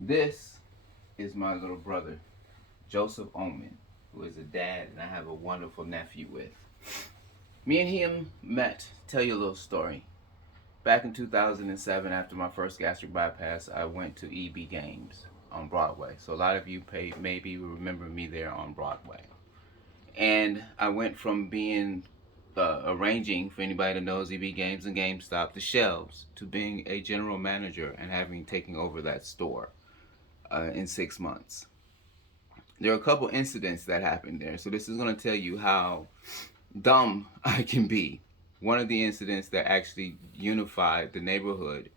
This is my little brother, Joseph Ohlman, who is a dad, and I have a wonderful nephew with. Me and him met. Tell you a little story. Back in 2007, after my first gastric bypass, I went to EBGAMES on Broadway. So a lot of you maybe remember me there on Broadway. And I went from being arranging, for anybody that knows EBGAMES and GameStop, the shelves, to being a general manager and having taken over that store in 6 months. There are a couple incidents that happened there. So this is going to tell you how dumb I can be. One of the incidents that actually unified the neighborhood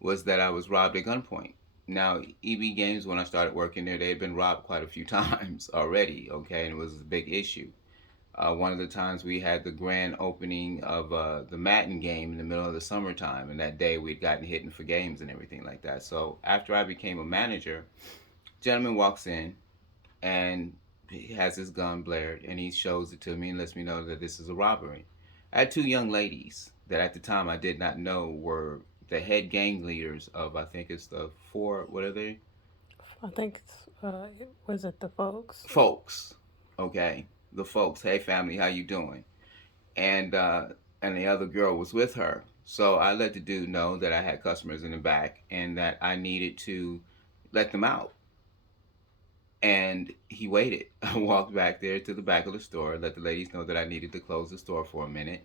was that I was robbed at gunpoint. Now, EBGAMES, when I started working there, they had been robbed quite a few times already, okay, and it was a big issue. One of the times we had the grand opening of the Madden game in the middle of the summertime, and that day we'd gotten hit for games and everything like that. So after I became a manager, gentleman walks in and he has his gun blared and he shows it to me and lets me know that this is a robbery. I had two young ladies that at the time I did not know were the head gang leaders of, I think it's the four, what are they? I think was it the folks? Folks. Okay. The folks. Hey family, how you doing? And and the other girl was with her. So I let the dude know that I had customers in the back and that I needed to let them out. And he waited. I walked back there to the back of the store, let the ladies know that I needed to close the store for a minute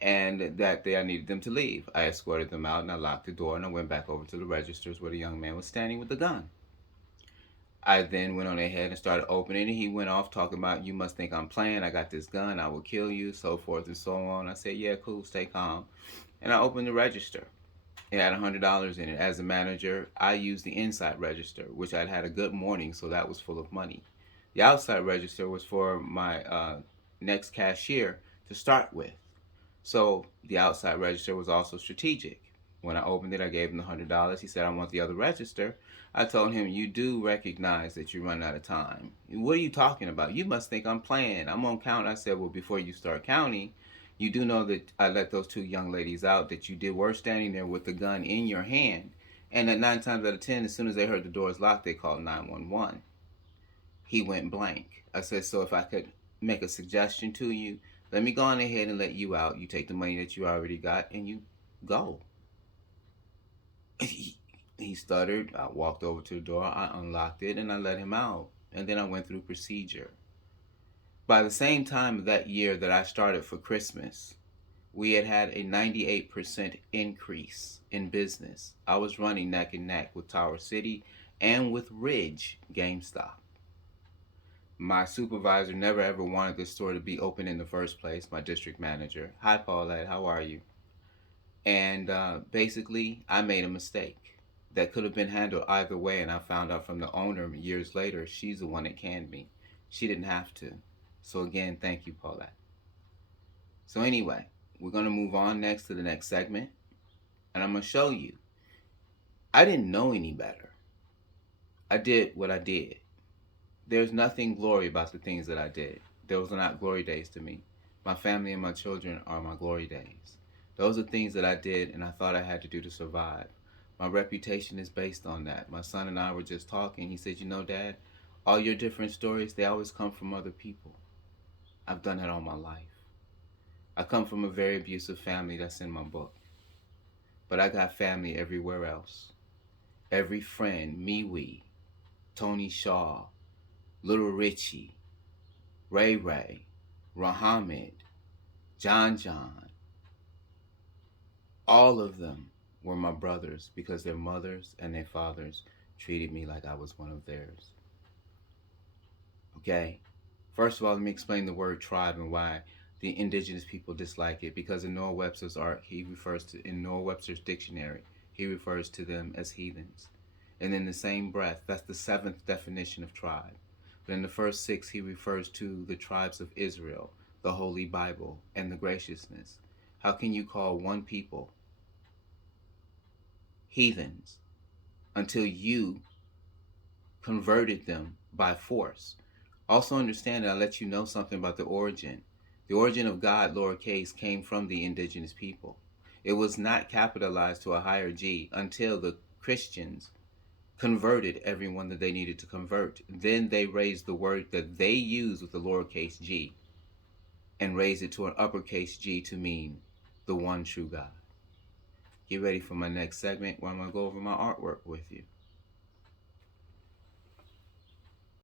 and that I needed them to leave. I escorted them out and I locked the door and I went back over to the registers where the young man was standing with the gun. I then went on ahead and started opening it. He went off talking about, you must think I'm playing. I got this gun. I will kill you, so forth and so on. I said, yeah, cool, stay calm. And I opened the register. It had $100 in it. As a manager, I used the inside register, which I'd had a good morning, so that was full of money. The outside register was for my next cashier to start with. So the outside register was also strategic. When I opened it, I gave him the $100. He said, I want the other register. I told him, you do recognize that you're running out of time. What are you talking about? You must think I'm playing. I'm on count. I said, well, before you start counting, you do know that I let those two young ladies out, that you were standing there with the gun in your hand. And that 9 times out of 10, as soon as they heard the doors locked, they called 911. He went blank. I said, so if I could make a suggestion to you, let me go on ahead and let you out. You take the money that you already got and you go. He stuttered. I walked over to the door. I unlocked it and I let him out. And then I went through procedure. By the same time that year that I started for Christmas, we had had a 98% increase in business. I was running neck and neck with Tower City and with Ridge GameStop. My supervisor never ever wanted this store to be open in the first place, my district manager. Hi, Paulette, how are you? And basically, I made a mistake that could have been handled either way, and I found out from the owner years later, she's the one that canned me. She didn't have to. So again, thank you, Paulette. So anyway, we're going to move on next to the next segment, and I'm going to show you. I didn't know any better. I did what I did. There's nothing glory about the things that I did. Those are not glory days to me. My family and my children are my glory days. Those are things that I did and I thought I had to do to survive. My reputation is based on that. My son and I were just talking. He said, you know, Dad, all your different stories, they always come from other people. I've done that all my life. I come from a very abusive family that's in my book. But I got family everywhere else. Every friend, MeWe, Tony Shaw, Little Richie, Ray Ray, Rahamid, John, all of them were my brothers because their mothers and their fathers treated me like I was one of theirs. Okay? First of all, let me explain the word tribe and why the indigenous people dislike it. Because in Noah Webster's art, in Noah Webster's dictionary, he refers to them as heathens. And in the same breath, that's the seventh definition of tribe. But in the first six, he refers to the tribes of Israel, the Holy Bible, and the graciousness. How can you call one people heathens until you converted them by force? Also understand that I'll let you know something about the origin. The origin of God, lowercase, came from the indigenous people. It was not capitalized to a higher G until the Christians converted everyone that they needed to convert. Then they raised the word that they use with the lowercase g and raised it to an uppercase G to mean the one true God. Get ready for my next segment where I'm going to go over my artwork with you.